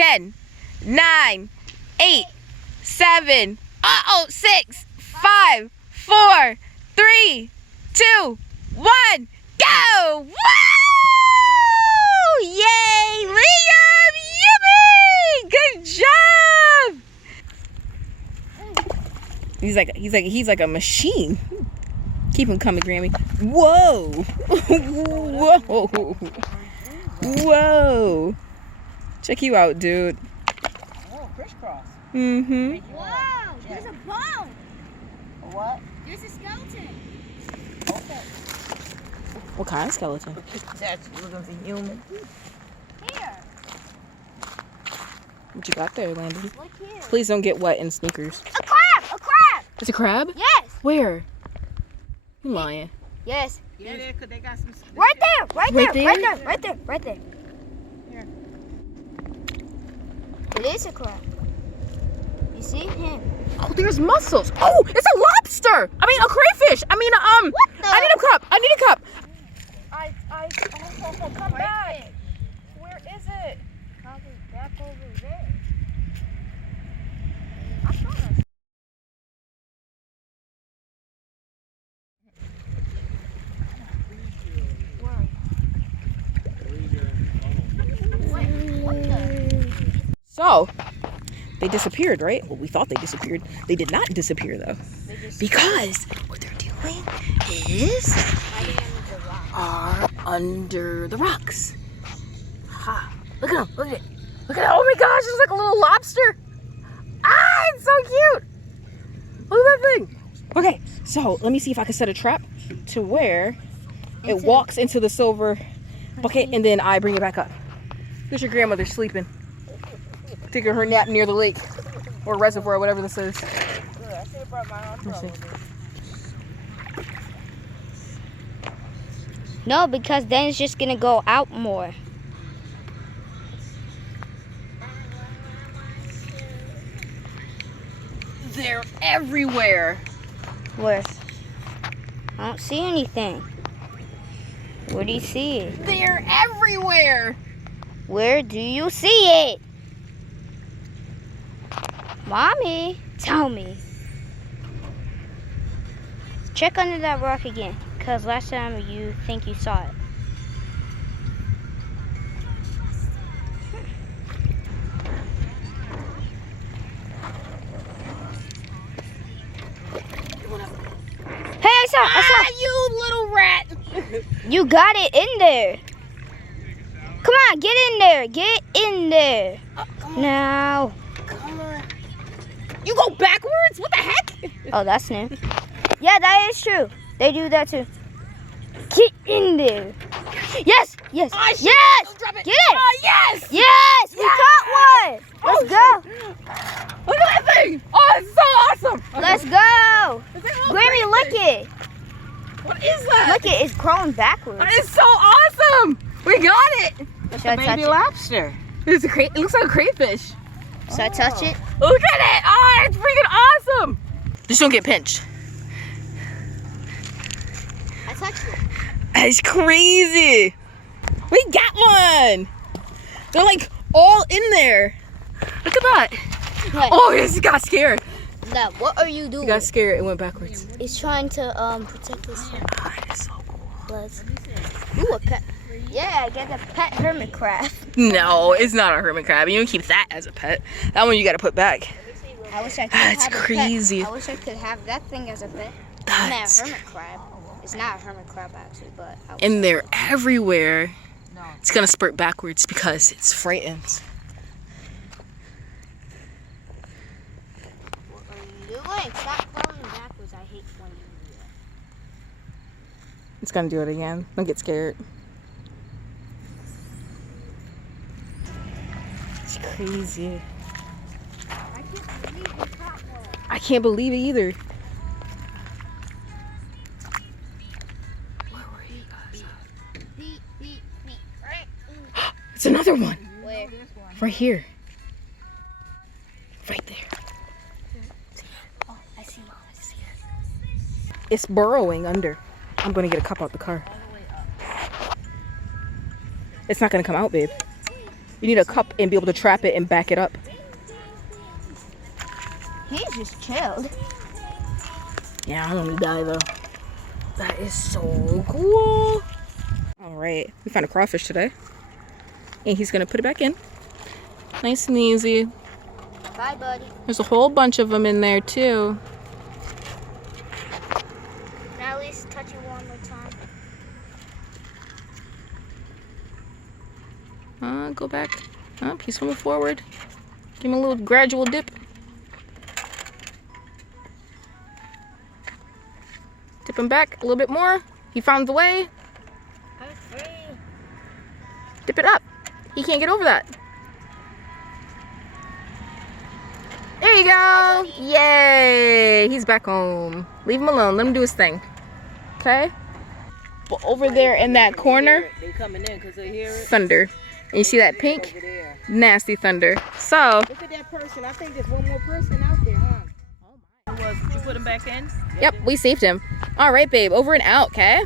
10, 9, 8, 7, 6, 5, 4, 3, 2, 1, go! Woo! Yay, Liam! Yippee! Good job! He's like a machine. Keep him coming, Grammy. Whoa! Whoa! Whoa! Check you out, dude. Oh, crisscross. Mm-hmm. Wow, there's a bone. A what? There's a skeleton. Okay. What kind of skeleton? That's looking for human. Here. What you got there, Landon? Look here. Please don't get wet in sneakers. A crab! A crab! It's a crab? Yes. Where? You lying. Yes. Yeah, they got some. Right there. Right Right there. there? Right there. Right there. Right there. Here. It is a crab. You see him? Oh, there's mussels. Oh, it's a lobster. I mean, a crayfish. I mean, What the? I need a cup. I need a cup. Come back. Where is it? Probably back over there. So, they disappeared, right? Well, we thought they disappeared. They did not disappear, though. Because what they're doing is are under the rocks. Ha. Look at them. Look at it. Look at it. Oh my gosh, it's like a little lobster. Ah, it's so cute. Look at that thing. Okay, so let me see if I can set a trap to where it walks into the silver bucket and then I bring it back up. There's your grandmother sleeping. Taking her nap near the lake or reservoir, whatever this is. No, because then it's just gonna go out more. They're everywhere. Where? I don't see anything. Where do you see it? They're everywhere. Where do you see it? Mommy, tell me. Check under that rock again, because last time you think you saw it. Hey, I saw. You little rat. You got it in there. Come on, get in there. Get in there. Now. Come on. You go backwards? What the heck? Oh, that's new. Yeah, that is true. They do that too. Get in there. Yes, yes, Oh, shit. yes. Don't drop it. Get it. Oh, yes. Yes, we caught one. Let's go. Look at that thing. Oh, it's so awesome. Okay. Let's go. Is it all Grammy, look crazy? it. What is that? Look it. It's crawling backwards. That is so awesome. We got it. Should I touch Baby it? lobster. It's it looks like a crayfish. Should I touch it? Look at it. Oh, it's freaking awesome. Just don't get pinched. I touched it. That's crazy. We got one. They're like all in there. Look at that. What? Oh, it just got scared. Now, what are you It doing? got scared. It went backwards. It's trying to protect us. Ah, it's so cool. Let's. Ooh, a pet. Yeah, I get a pet hermit crab. No, it's not a hermit crab. You don't keep that as a pet. That one you got to put back. I wish I could That's have crazy. A pet. I wish I could have that thing as a pet. That's Not a hermit crab. It's not a hermit crab actually, but. I wish and they're everywhere. No. It's gonna spurt backwards because it's frightened. What are you doing? Stop falling backwards. I hate when you do that. It's gonna do it again. Don't get scared. It's crazy. I can't believe you caught one. I can't believe it either. Where were you guys? Beep, beep, beep. It's another one. Where? Right here. Right there. Oh, I see it. I see it. It's burrowing under. I'm gonna get a cup out the car. It's not gonna come out, babe. You need a cup and be able to trap it and back it up. He's just chilled. Yeah, I don't want to die though. That is so cool. All right, we found a crawfish today. And he's gonna put it back in. Nice and easy. Bye, buddy. There's a whole bunch of them in there too. Now at least touch it one more time. Go back. He's swimming forward. Give him a little gradual dip. Dip him back a little bit more. He found the way. I'm free. Dip it up. He can't get over that. There you go. Yay. He's back home. Leave him alone. Let him do his thing. Okay? But over there in that corner, They coming in because they hear it. thunder. And you see that pink? Over there. Nasty thunder. So, Look at that person. I think there's one more person out there, huh? Oh my. Did you put him back in? yep, we saved him. All right, babe. Over and out, okay?